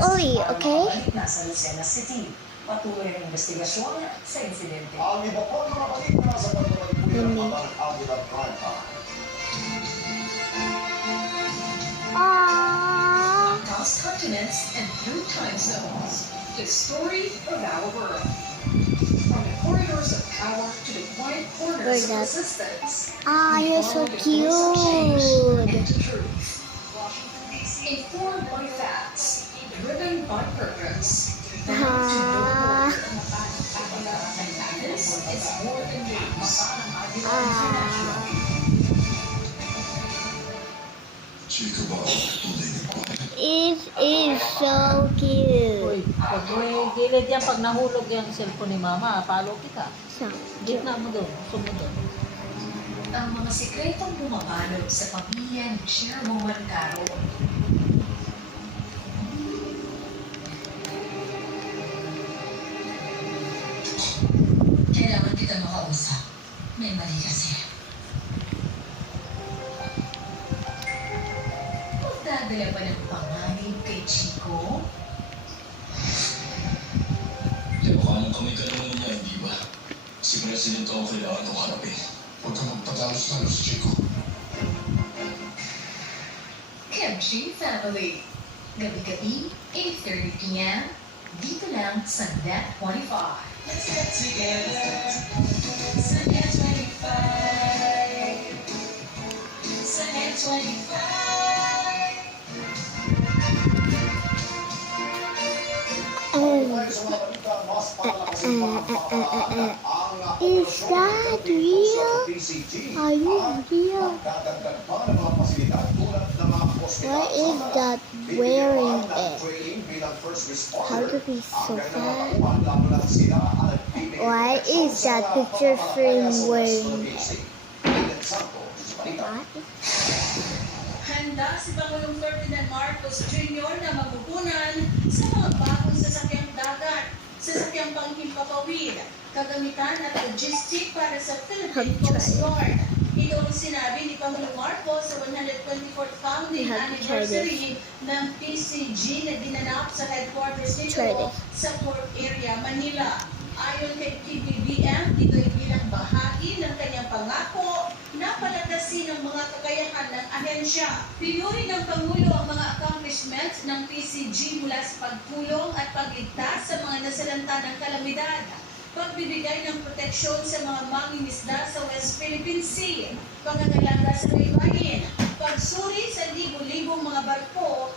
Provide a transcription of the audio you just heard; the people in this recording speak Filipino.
Uli, okay? Nasa Lucena City. Patuloy ang investigasyon sa insidente. Ang iba po ng mga balita sa pagpapalipunan ng Aguilar Crime Time. Across continents and through time zones, the story of our world. From the corridors of power to the quiet corners of resistance. You're so and cute. to truth. Informed by facts, driven by purpose, bound to no border. And this is more than news. Chico ba? Hindi ko pa. It is so cute. Uy, pag may gilid yan, pag nahulog yung cellphone ni mama, palo kita. So Gitna mo doon, sumunod. Ang mga sikretong bumabalot sa pamilya ni Chairwoman Carol. Kailangan kita makausap. May mali kasi. Magdadala pa ng panganib kay Chico? Di ba kanang kamay ka naman niya, di ba? Si President ang kailangan kong harapin. Huwag ka magpatalos-talos, Chico. Kimchi Family. Gabi-gabi, 8:30 p.m. Dito lang sa Net 25. Let's get together sa Net 25. Sa Net 25. Is that real? Are you real? Why is that wearing it? How to be so fat? Why is that picture frame wearing it? What? Handa si Pangulong Ferdinand Marcos Jr. na magugunan sa mga bagong sasakyang dagat, sasakyang panghimpapawid, kagamitan at logistic para sa Philippine Coast Guard. Ito ang sinabi ni Pangulong Marcos sa 124th founding anniversary ng PCG na dinanap sa headquarters nito sa Port Area, Manila. Ayon kay PBBM, ito ay bilang bahagi ng kanyang pangako na palatasin ang mga kakayahan ng ahensya. Pinuri ng Pangulo ang mga accomplishments ng PCG mula sa pagtulong at pagligtas sa mga nasalanta ng kalamidad, pagbibigay ng proteksyon sa mga mangingisda sa West Philippine Sea, pangangalaga sa baybayin, pagsuri sa libo-libong mga barko